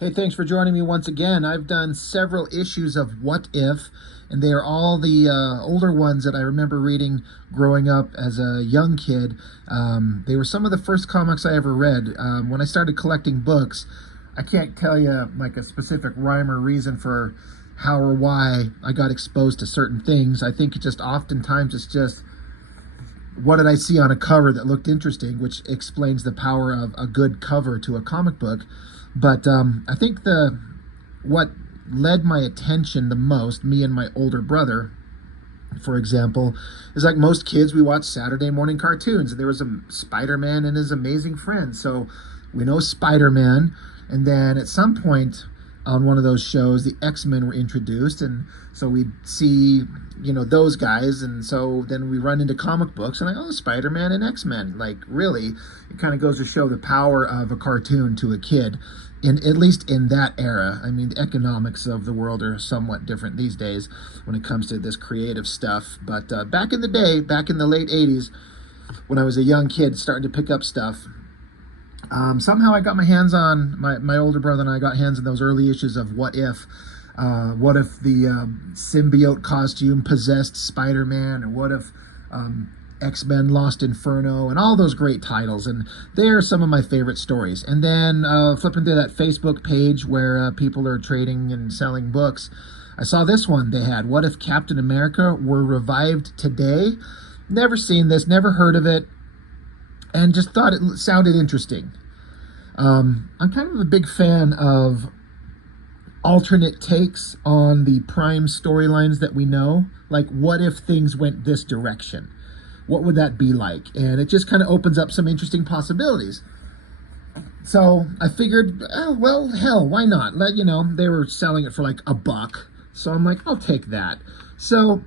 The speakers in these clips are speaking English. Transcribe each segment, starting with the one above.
Hey, thanks for joining me once again. I've done several issues of What If, and they are all the older ones that I remember reading growing up as a young kid. They were some of the first comics I ever read. When I started collecting books, I can't tell you like a specific rhyme or reason for how or why I got exposed to certain things. I think it just oftentimes it's just what did I see on a cover that looked interesting, which explains the power of a good cover to a comic book. But I think the what led my attention the most, me and my older brother, for example, is like most kids, we watch Saturday morning cartoons. And there was a Spider-Man and his amazing friends. So we know Spider-Man. And then at some point on one of those shows, the X-Men were introduced. And so we see, those guys. And so then we run into comic books and like, oh, Spider-Man and X-Men. Like, really, it kind of goes to show the power of a cartoon to a kid. At least in that era. I mean, the economics of the world are somewhat different these days when it comes to this creative stuff. But back in the day, back in the late 80s, when I was a young kid starting to pick up stuff, somehow I got my hands on, my older brother and I got hands on those early issues of What If. What if the symbiote costume possessed Spider-Man? Or what if X-Men Lost Inferno, and all those great titles, and they are some of my favorite stories. And then flipping through that Facebook page where people are trading and selling books, I saw this one they had. What if Captain America were revived today? Never seen this, never heard of it, and just thought it sounded interesting. I'm kind of a big fan of alternate takes on the prime storylines that we know. Like, what if things went this direction? What would that be like? And it just kind of opens up some interesting possibilities. So I figured, oh, well, hell, why not? They were selling it for like $1. So I'm like, I'll take that. So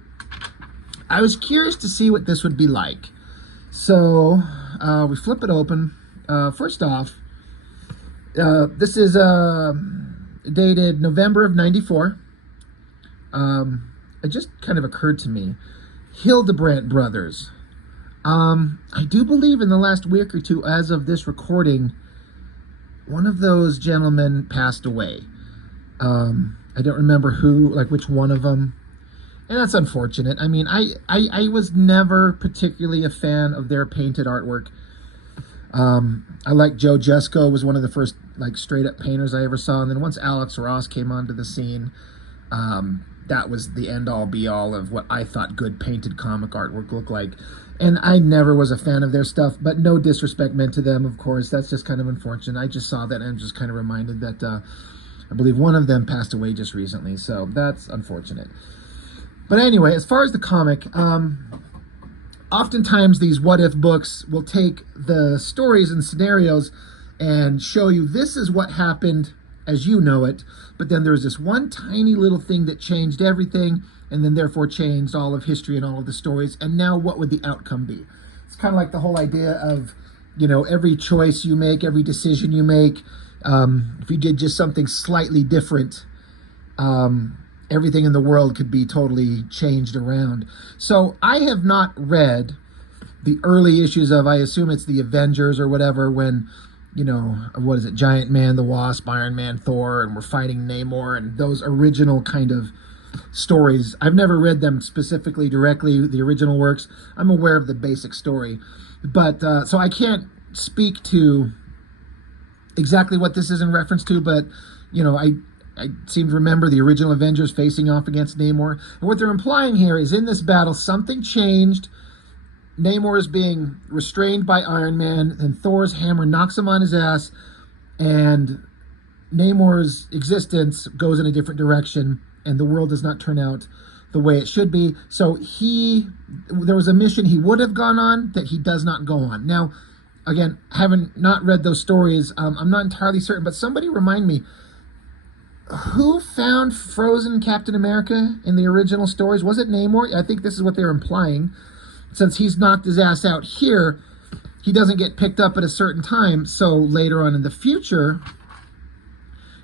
I was curious to see what this would be like. So we flip it open. First off, this is dated November of '94. It just kind of occurred to me, Hildebrandt Brothers. I do believe in the last week or two, as of this recording, one of those gentlemen passed away. I don't remember who, like which one of them, and that's unfortunate. I mean, I was never particularly a fan of their painted artwork. I like Joe Jusko, was one of the first like straight up painters I ever saw, and then once Alex Ross came onto the scene, that was the end all be all of what I thought good painted comic artwork looked like. And I never was a fan of their stuff, but no disrespect meant to them, of course. That's just kind of unfortunate. I just saw that and I'm just kind of reminded that I believe one of them passed away just recently, so that's unfortunate. But anyway, as far as the comic, oftentimes these what if books will take the stories and scenarios and show you this is what happened as you know it, but then there's this one tiny little thing that changed everything, and then therefore changed all of history and all of the stories, and now what would the outcome be? It's kind of like the whole idea of, every choice you make, every decision you make, if you did just something slightly different, everything in the world could be totally changed around. So I have not read the early issues of, I assume it's the Avengers or whatever, when what is it, Giant Man, the Wasp, Iron Man, Thor, and we're fighting Namor, and those original kind of stories. I've never read them specifically directly, the original works. I'm aware of the basic story. But, so I can't speak to exactly what this is in reference to, but, I seem to remember the original Avengers facing off against Namor. And what they're implying here is in this battle, something changed. Namor is being restrained by Iron Man, and Thor's hammer knocks him on his ass, and Namor's existence goes in a different direction, and the world does not turn out the way it should be. So there was a mission he would have gone on that he does not go on. Now, again, having not read those stories, I'm not entirely certain, but somebody remind me, who found frozen Captain America in the original stories? Was it Namor? I think this is what they're implying. Since he's knocked his ass out here, he doesn't get picked up at a certain time. So later on in the future,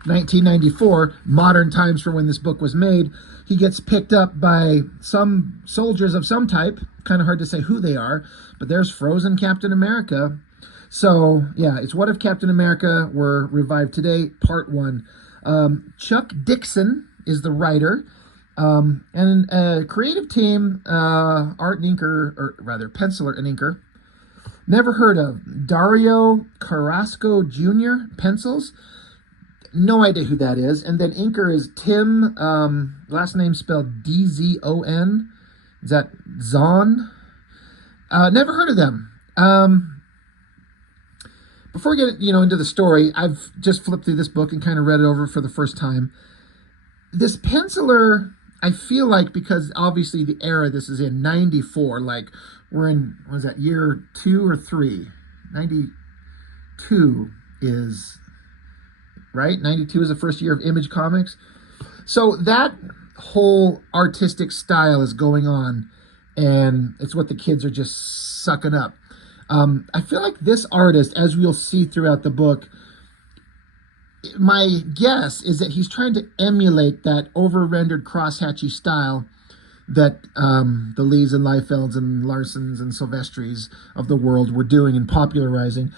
1994, modern times for when this book was made, he gets picked up by some soldiers of some type. Kind of hard to say who they are, but there's frozen Captain America. So yeah, it's What If Captain America Were Revived Today, Part 1. Chuck Dixon is the writer. And a creative team, art and inker, or rather penciler and inker. Never heard of. Dario Carrasco Jr. Pencils. No idea who that is. And then inker is Tim, last name spelled Dzon. Is that Zon? Never heard of them. Before we get into the story, I've just flipped through this book and kind of read it over for the first time. This penciler, I feel like, because obviously the era this is in, 94, like we're in, what was that, year 2 or 3? 92 is, right? 92 is the first year of Image Comics. So that whole artistic style is going on, and it's what the kids are just sucking up. I feel like this artist, as we'll see throughout the book, my guess is that he's trying to emulate that over-rendered crosshatchy style that the Lees and Liefelds and Larsons and Silvestris of the world were doing and popularizing.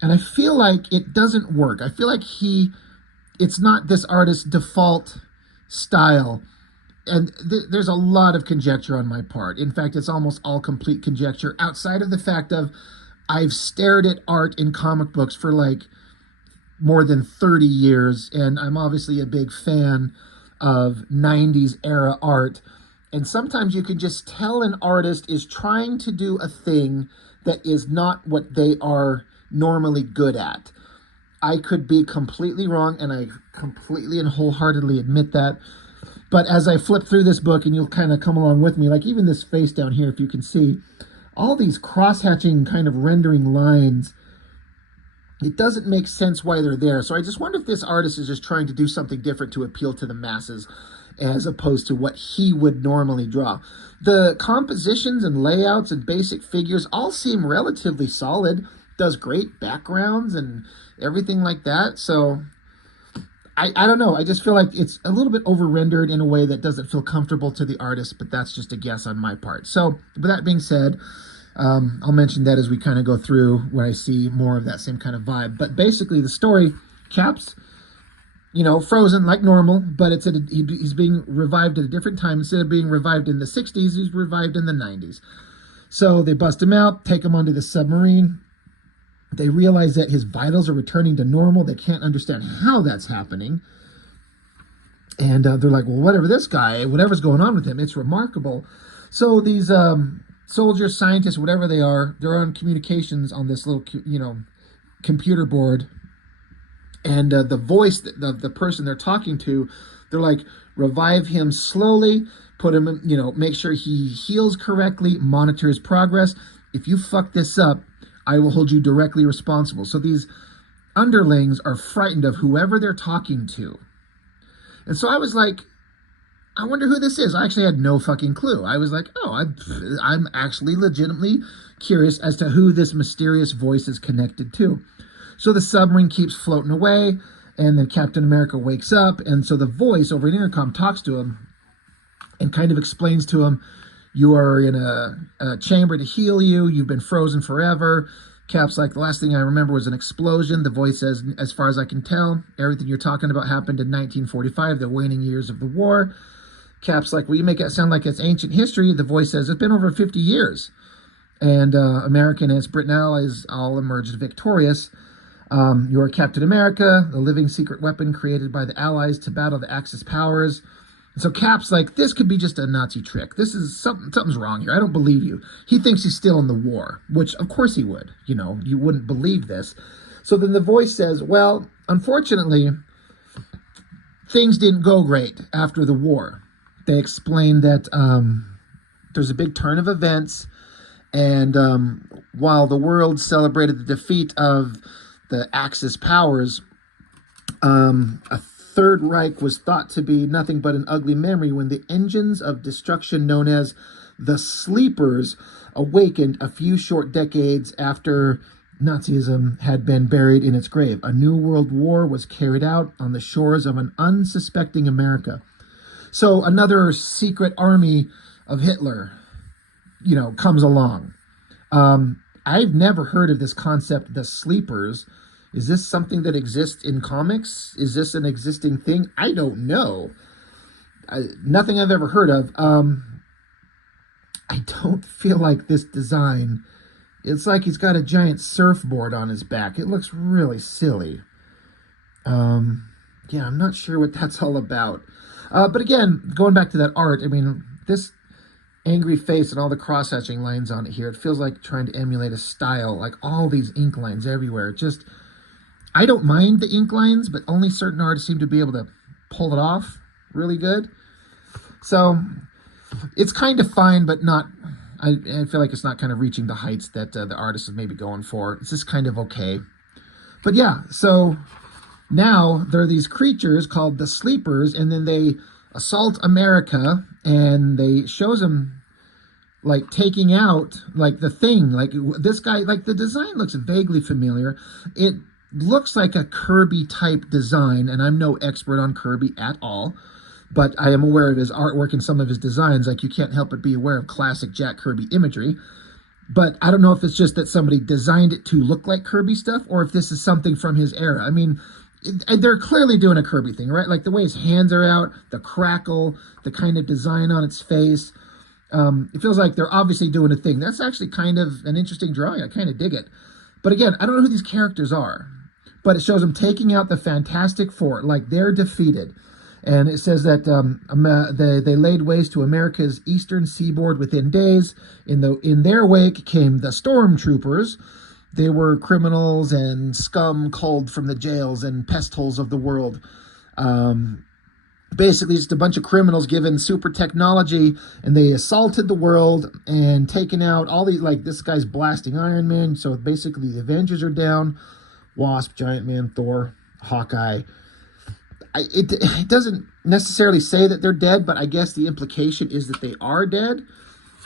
And I feel like it doesn't work. I feel like it's not this artist's default style. And there's a lot of conjecture on my part. In fact, it's almost all complete conjecture, outside of the fact of I've stared at art in comic books for like more than 30 years, and I'm obviously a big fan of 90s era art. And sometimes you can just tell an artist is trying to do a thing that is not what they are normally good at. I could be completely wrong, and I completely and wholeheartedly admit that. But as I flip through this book, and you'll kind of come along with me, like even this face down here, if you can see, all these cross-hatching kind of rendering lines, it doesn't make sense why they're there. So I just wonder if this artist is just trying to do something different to appeal to the masses, as opposed to what he would normally draw. The compositions and layouts and basic figures all seem relatively solid. Does great backgrounds and everything like that. So I don't know. I just feel like it's a little bit over-rendered in a way that doesn't feel comfortable to the artist, but that's just a guess on my part. So with that being said, I'll mention that as we kind of go through where I see more of that same kind of vibe. But basically the story, Cap's, frozen like normal, but he's being revived at a different time. Instead of being revived in the 60s, he's revived in the 90s. So they bust him out, take him onto the submarine. They realize that his vitals are returning to normal. They can't understand how that's happening. And they're like, well, whatever's going on with him, it's remarkable. So these soldiers, scientists, whatever they are, they're on communications on this little, computer board. And the voice of the person they're talking to, they're like, revive him slowly, put him, make sure he heals correctly, monitor his progress. If you fuck this up, I will hold you directly responsible. So these underlings are frightened of whoever they're talking to. And so I was like, I wonder who this is. I actually had no fucking clue. I was like, I'm actually legitimately curious as to who this mysterious voice is connected to. So the submarine keeps floating away, and then Captain America wakes up, and so the voice over an intercom talks to him and kind of explains to him, you are in a chamber to heal you. You've been frozen forever. Cap's like, the last thing I remember was an explosion. The voice says, as far as I can tell, everything you're talking about happened in 1945, the waning years of the war. Cap's like, well, you make it sound like it's ancient history. The voice says, it's been over 50 years. And American and its Britain allies all emerged victorious. You are Captain America, the living secret weapon created by the Allies to battle the Axis powers. And so Cap's like, this could be just a Nazi trick. This is something's wrong here. I don't believe you. He thinks he's still in the war, which of course he would. You wouldn't believe this. So then the voice says, well, unfortunately, things didn't go great after the war. They explained that there's a big turn of events, and while the world celebrated the defeat of the Axis powers, a Third Reich was thought to be nothing but an ugly memory when the engines of destruction known as the Sleepers awakened a few short decades after Nazism had been buried in its grave. A new world war was carried out on the shores of an unsuspecting America. So another secret army of Hitler, comes along. I've never heard of this concept, the sleepers. Is this something that exists in comics? Is this an existing thing? I don't know. Nothing I've ever heard of. I don't feel like this design. It's like he's got a giant surfboard on his back. It looks really silly. Yeah, I'm not sure what that's all about. But again, going back to that art, I mean, this angry face and all the cross-hatching lines on it here, it feels like trying to emulate a style, like all these ink lines everywhere. Just, I don't mind the ink lines, but only certain artists seem to be able to pull it off really good. So it's kind of fine, but not, I feel like it's not kind of reaching the heights that the artist is maybe going for. It's just kind of okay. But yeah, so now there are these creatures called the Sleepers, and then they assault America, and they shows them like taking out like the Thing. Like this guy, like the design looks vaguely familiar. It looks like a Kirby type design, and I'm no expert on Kirby at all, but I am aware of his artwork and some of his designs. Like, you can't help but be aware of classic Jack Kirby imagery. But I don't know if it's just that somebody designed it to look like Kirby stuff, or if this is something from his era. I mean, they're clearly doing a Kirby thing, right? Like the way his hands are out, the crackle, the kind of design on its face. It feels like they're obviously doing a thing. That's actually kind of an interesting drawing. I kind of dig it. But again, I don't know who these characters are. But it shows them taking out the Fantastic Four, like they're defeated. And it says that they laid waste to America's eastern seaboard within days. In their wake came the Stormtroopers. They were criminals and scum culled from the jails and pest holes of the world. Basically, just a bunch of criminals given super technology, and they assaulted the world and taken out all these, like this guy's blasting Iron Man. So basically, the Avengers are down. Wasp, Giant Man, Thor, Hawkeye. It doesn't necessarily say that they're dead, but I guess the implication is that they are dead.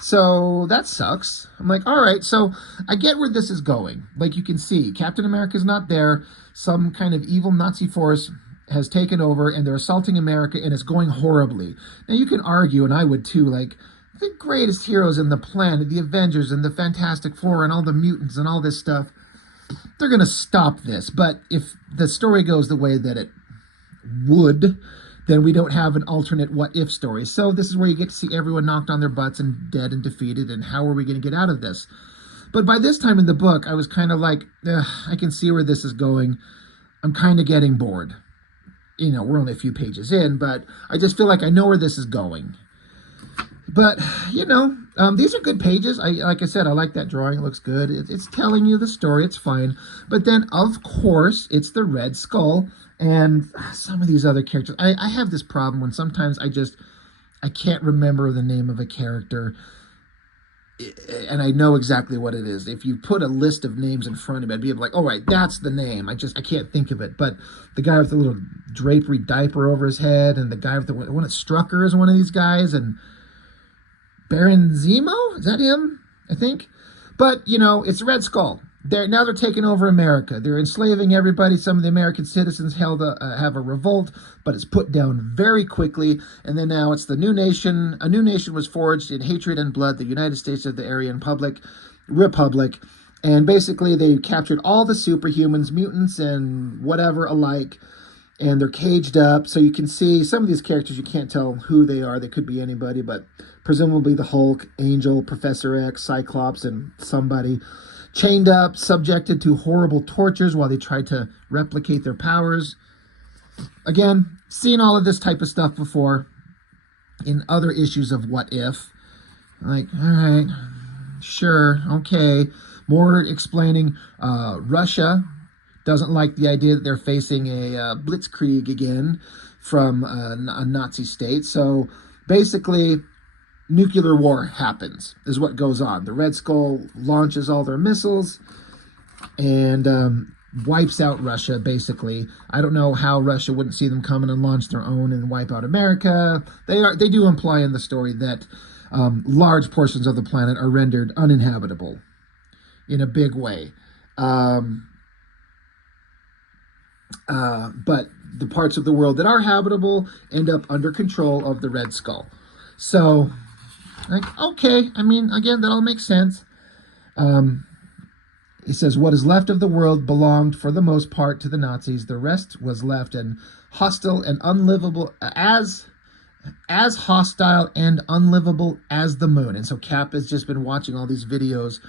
So that sucks. I'm like, all right, so I get where this is going. Like you can see, Captain America's not there. Some kind of evil Nazi force has taken over, and they're assaulting America, and it's going horribly. Now you can argue, and I would too, like, the greatest heroes in the planet, the Avengers and the Fantastic Four and all the mutants and all this stuff, they're going to stop this. But if the story goes the way that it would, then we don't have an alternate what-if story. So this is where you get to see everyone knocked on their butts and dead and defeated, and how are we going to get out of this? But by this time in the book, I was kind of like, I can see where this is going. I'm kind of getting bored. You know, we're only a few pages in, but I just feel like I know where this is going. But, you know, these are good pages. Like I said, I like that drawing. It looks good. It's telling you the story. It's fine. But then, of course, it's the Red Skull and some of these other characters. I have this problem when sometimes I can't remember the name of a character, and I know exactly what it is. If you put a list of names in front of me, I'd be like, all right, that's the name. I can't think of it. But the guy with the little drapery diaper over his head, and the guy with the one of Strucker is one of these guys, and Baron Zemo? Is that him? I think. But, you know, it's Red Skull. Now they're taking over America. They're enslaving everybody. Some of the American citizens have a revolt, but it's put down very quickly. And then now it's the new nation. A new nation was forged in hatred and blood, the United States of the Aryan Republic. And basically they captured all the superhumans, mutants, and whatever alike. And they're caged up. So you can see some of these characters, you can't tell who they are. They could be anybody, but presumably the Hulk, Angel, Professor X, Cyclops, and somebody. Chained up, subjected to horrible tortures while they tried to replicate their powers. Again, seen all of this type of stuff before in other issues of What If. Like, all right, sure, okay. More explaining Russia doesn't like the idea that they're facing a blitzkrieg again from a Nazi state. So basically, nuclear war happens, is what goes on. The Red Skull launches all their missiles and wipes out Russia, basically. I don't know how Russia wouldn't see them coming and launch their own and wipe out America. They do imply in the story that large portions of the planet are rendered uninhabitable in a big way. But the parts of the world that are habitable end up under control of the Red Skull. So, like, okay, I mean, again, that all makes sense. He says, what is left of the world belonged for the most part to the Nazis. The rest was left and hostile and unlivable, as hostile and unlivable as the moon. And so Cap has just been watching all these videos,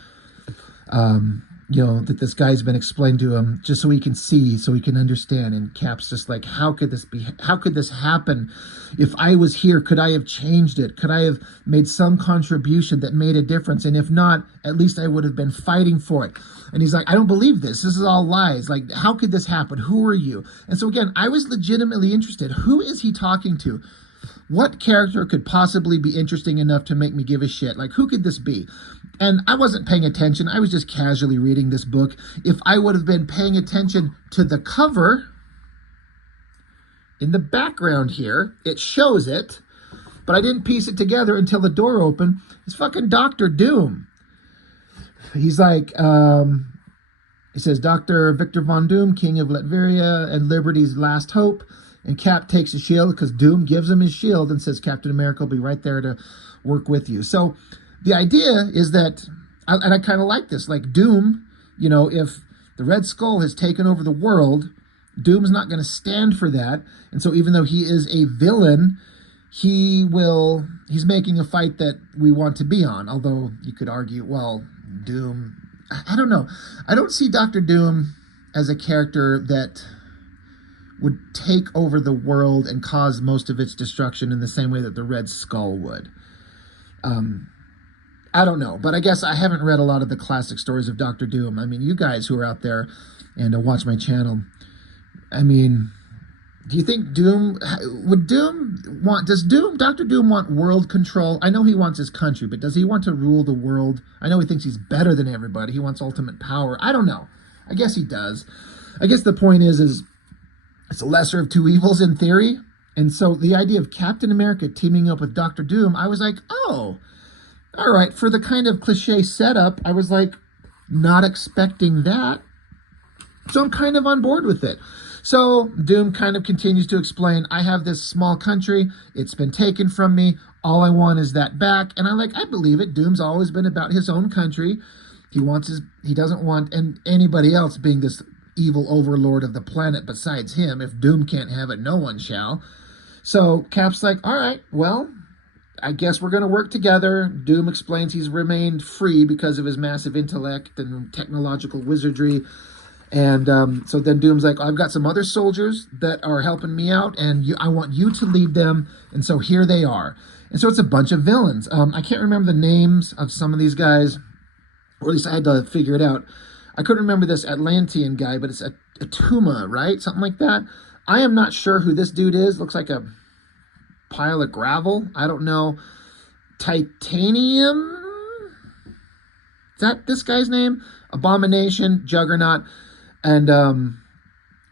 that this guy's been explained to him, just so he can see, so he can understand. And Cap's just like, how could this happen? If I was here, could I have changed it? Could I have made some contribution that made a difference? And if not, at least I would have been fighting for it. And he's like, I don't believe this. This is all lies. Like, how could this happen? Who are you? And so again, I was legitimately interested. Who is he talking to? What character could possibly be interesting enough to make me give a shit? Like, who could this be? And I wasn't paying attention. I was just casually reading this book. If I would have been paying attention to the cover, in the background here, it shows it, but I didn't piece it together until the door opened. It's fucking Dr. Doom. He's like, it says, Dr. Victor Von Doom, King of Latveria and Liberty's last hope. And Cap takes his shield because Doom gives him his shield and says Captain America will be right there to work with you. So the idea is that, and I kind of like this, like Doom, if the Red Skull has taken over the world, Doom's not going to stand for that. And so even though he is a villain, he's making a fight that we want to be on. Although you could argue, well, Doom, I don't know. I don't see Dr. Doom as a character that would take over the world and cause most of its destruction in the same way that the Red Skull would. I don't know, but I guess I haven't read a lot of the classic stories of Dr. Doom. I mean, you guys who are out there and watch my channel, I mean, do you think does Dr. Doom want world control? I know he wants his country, but does he want to rule the world? I know he thinks he's better than everybody. He wants ultimate power. I don't know. I guess he does. I guess the point is it's a lesser of two evils in theory. And so the idea of Captain America teaming up with Dr. Doom, I was like, oh, all right. For the kind of cliche setup, I was like, not expecting that. So I'm kind of on board with it. So Doom kind of continues to explain, I have this small country. It's been taken from me. All I want is that back. And I believe it. Doom's always been about his own country. He doesn't want anybody else being this evil overlord of the planet besides him. If Doom can't have it, no one shall. So Cap's like, all right, well, I guess we're going to work together. Doom explains he's remained free because of his massive intellect and technological wizardry. And so then Doom's like, I've got some other soldiers that are helping me out, and I want you to lead them. And so here they are. And so it's a bunch of villains. I can't remember the names of some of these guys, or at least I had to figure it out. I couldn't remember this Atlantean guy, but it's a Tuma, right? Something like that. I am not sure who this dude is. Looks like a pile of gravel. I don't know. Titanium? Is that this guy's name? Abomination, Juggernaut. And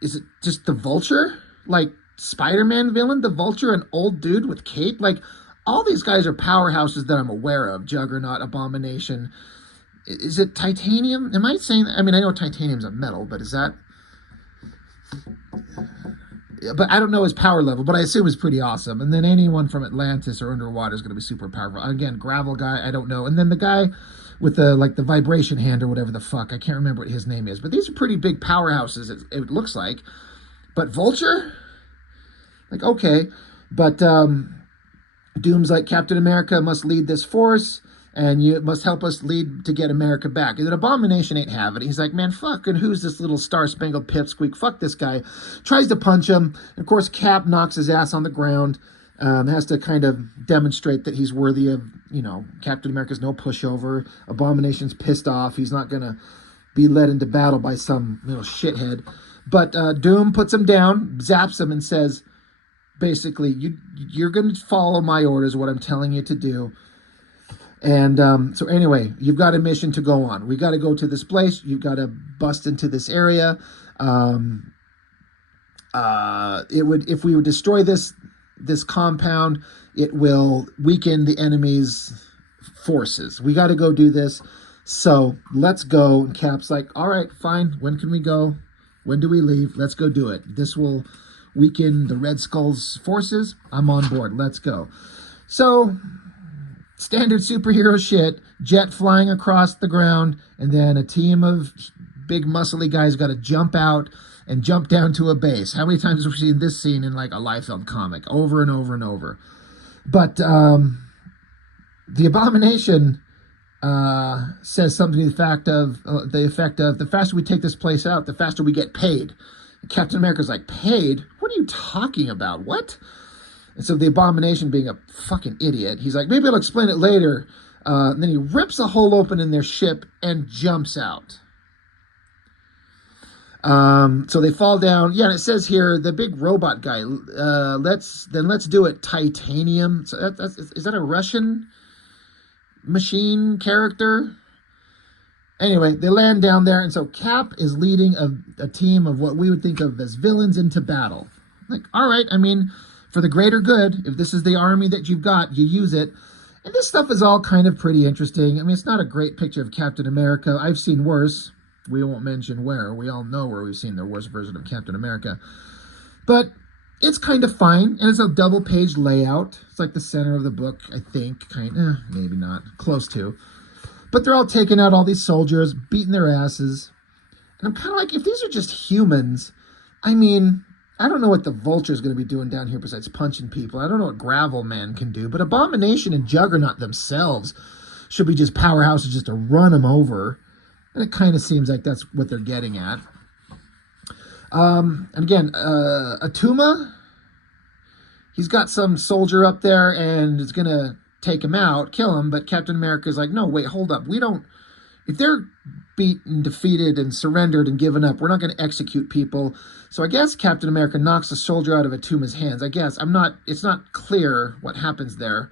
is it just the Vulture? Like Spider-Man villain? The Vulture, an old dude with cape? Like, all these guys are powerhouses that I'm aware of. Juggernaut, Abomination. Is it titanium? Am I saying that? I mean, I know titanium's a metal, but is that... But I don't know his power level, but I assume it's pretty awesome. And then anyone from Atlantis or underwater is going to be super powerful. Again, gravel guy, I don't know. And then the guy with the vibration hand or whatever the fuck, I can't remember what his name is. But these are pretty big powerhouses, it looks like. But Vulture? Like, okay. But Doom's like, Captain America must lead this force, and you must help us lead to get America back. And then Abomination ain't having it. He's like, man, fucking who's this little star-spangled pipsqueak? Fuck this guy. Tries to punch him. And of course, Cap knocks his ass on the ground. Has to kind of demonstrate that he's worthy of, Captain America's no pushover. Abomination's pissed off. He's not going to be led into battle by some shithead. But Doom puts him down, zaps him, and says, basically, you're going to follow my orders, what I'm telling you to do. And so anyway, you've got a mission to go on. We got to go to this place. You've got to bust into this area. If we would destroy this compound, it will weaken the enemy's forces. We got to go do this. So let's go. And Cap's like, all right, fine. When can we go? When do we leave? Let's go do it. This will weaken the Red Skull's forces. I'm on board. Let's go. So... standard superhero shit. jet flying across the ground, and then a team of big muscly guys got to jump out and jump down to a base. How many times have we seen this scene in like a Liefeld comic? Over and over and over. But the Abomination says something to the effect of the faster we take this place out, the faster we get paid. And Captain America's like, paid? What are you talking about? What? And so the Abomination, being a fucking idiot, he's like, maybe I'll explain it later. And then he rips a hole open in their ship and jumps out. So they fall down. Yeah, and it says here, the big robot guy, let's do it, titanium. So is that a Russian machine character? Anyway, they land down there, and so Cap is leading a team of what we would think of as villains into battle. Like, all right, I mean, for the greater good, if this is the army that you've got, you use it. And this stuff is all kind of pretty interesting. I mean, it's not a great picture of Captain America. I've seen worse. We won't mention where. We all know where we've seen the worst version of Captain America. But it's kind of fine, and it's a double-page layout. It's like the center of the book, I think. Maybe not. Close to. But they're all taking out all these soldiers, beating their asses. And I'm kind of like, if these are just humans, I mean, I don't know what the Vulture's going to be doing down here besides punching people. I don't know what Gravel Man can do. But Abomination and Juggernaut themselves should be just powerhouses just to run them over. And it kind of seems like that's what they're getting at. And again, Atuma, he's got some soldier up there and is going to take him out, kill him. But Captain America's like, no, wait, hold up. If they're beaten, defeated, and surrendered and given up, we're not going to execute people. So I guess Captain America knocks the soldier out of Atuma's hands. I guess it's not clear what happens there.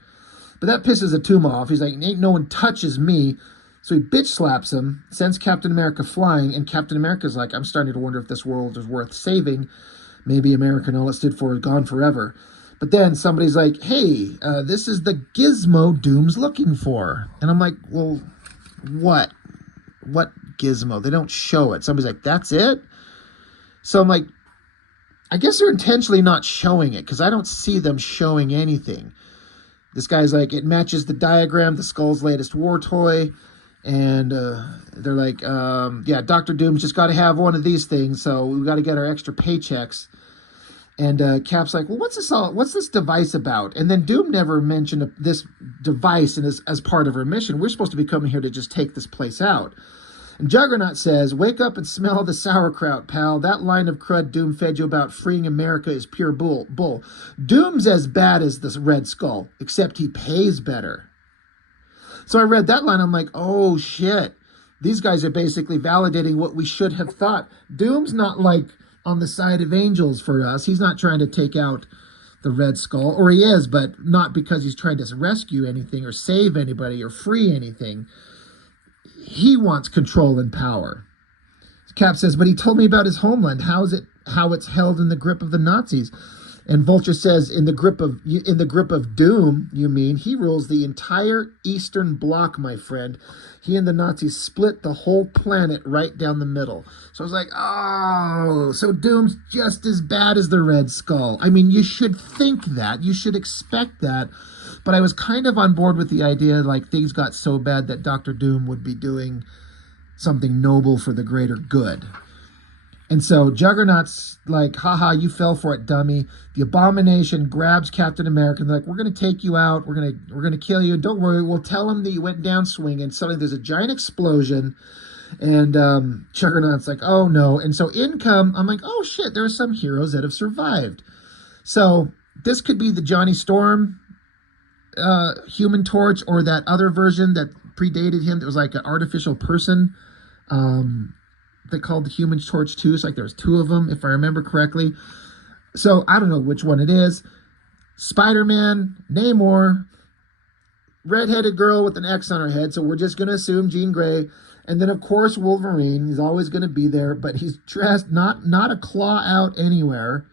But that pisses Atuma off. He's like, ain't no one touches me. So he bitch slaps him, sends Captain America flying, and Captain America's like, I'm starting to wonder if this world is worth saving. Maybe America and all it stood for is gone forever. But then somebody's like, hey, this is the gizmo Doom's looking for. And I'm like, well, what? What gizmo? They don't show it. Somebody's like, that's it? So I'm like, I guess they're intentionally not showing it, because I don't see them showing anything. This guy's like, it matches the diagram, the Skull's latest war toy. And they're like, yeah, Dr. Doom's just got to have one of these things, so we got to get our extra paychecks. And Cap's like, well, what's this device about? And then Doom never mentioned this device as part of her mission. We're supposed to be coming here to just take this place out. And Juggernaut says, wake up and smell the sauerkraut, pal. That line of crud Doom fed you about freeing America is pure bull. Doom's as bad as this Red Skull, except he pays better. So I read that line, I'm like, oh shit. These guys are basically validating what we should have thought. Doom's not like on the side of angels for us. He's not trying to take out the Red Skull, or he is, but not because he's trying to rescue anything or save anybody or free anything. He wants control and power. Cap says, but he told me about his homeland. How it's held in the grip of the Nazis. And Vulture says, in the grip of Doom, you mean? He rules the entire Eastern Bloc, my friend. He and the Nazis split the whole planet right down the middle. So I was like, oh, so Doom's just as bad as the Red Skull. I mean, you should think that. You should expect that. But I was kind of on board with the idea, like, things got so bad that Dr. Doom would be doing something noble for the greater good. And so Juggernaut's like, haha, you fell for it, dummy. The Abomination grabs Captain America and they're like, we're going to take you out. We're going to kill you. Don't worry. We'll tell him that you went down swinging. Suddenly there's a giant explosion. And Juggernaut's like, oh, no. And so I'm like, oh, shit, there are some heroes that have survived. So this could be the Johnny Storm Human Torch, or that other version that predated him that was like an artificial person. They called the Human Torch 2. It's like there's two of them, if I remember correctly. So I don't know which one it is. Spider-Man, Namor, redheaded girl with an X on her head. So we're just going to assume Jean Grey. And then, of course, Wolverine. He's always going to be there. But he's dressed not a claw out anywhere,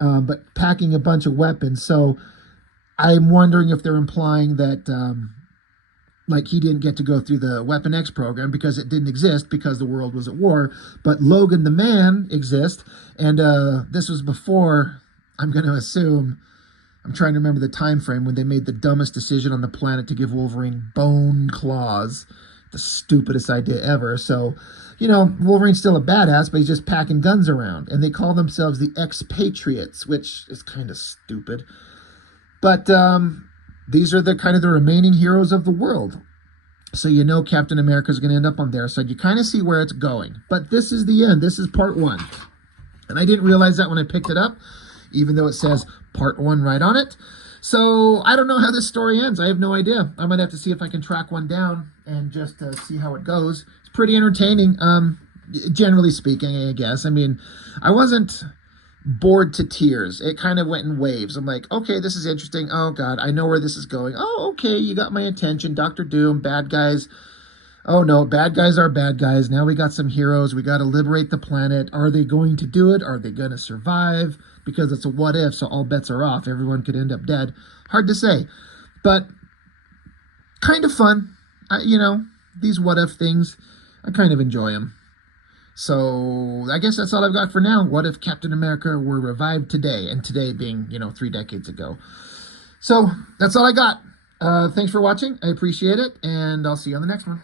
but packing a bunch of weapons. So I'm wondering if they're implying that like he didn't get to go through the Weapon X program because it didn't exist because the world was at war. But Logan the Man exists, and this was before, I'm going to assume, I'm trying to remember the time frame when they made the dumbest decision on the planet to give Wolverine bone claws. The stupidest idea ever. So, Wolverine's still a badass, but he's just packing guns around. And they call themselves the expatriates, which is kind of stupid. But these are the kind of the remaining heroes of the world. So Captain America's going to end up on their side. You kind of see where it's going. But this is the end. This is part 1. And I didn't realize that when I picked it up, even though it says part 1 right on it. So I don't know how this story ends. I have no idea. I might have to see if I can track one down and just see how it goes. It's pretty entertaining, generally speaking, I guess. I mean, I wasn't bored to tears. It kind of went in waves. I'm like, okay, this is interesting. Oh, God, I know where this is going. Oh, okay, you got my attention. Dr. Doom, bad guys. Oh, no, bad guys are bad guys. Now we got some heroes. We got to liberate the planet. Are they going to do it? Are they going to survive? Because it's a what if, so all bets are off. Everyone could end up dead. Hard to say. But kind of fun. These what if things, I kind of enjoy them. So I guess that's all I've got for now. What if Captain America were revived today? And today being, 3 decades ago. So that's all I got. Thanks for watching. I appreciate it. And I'll see you on the next one.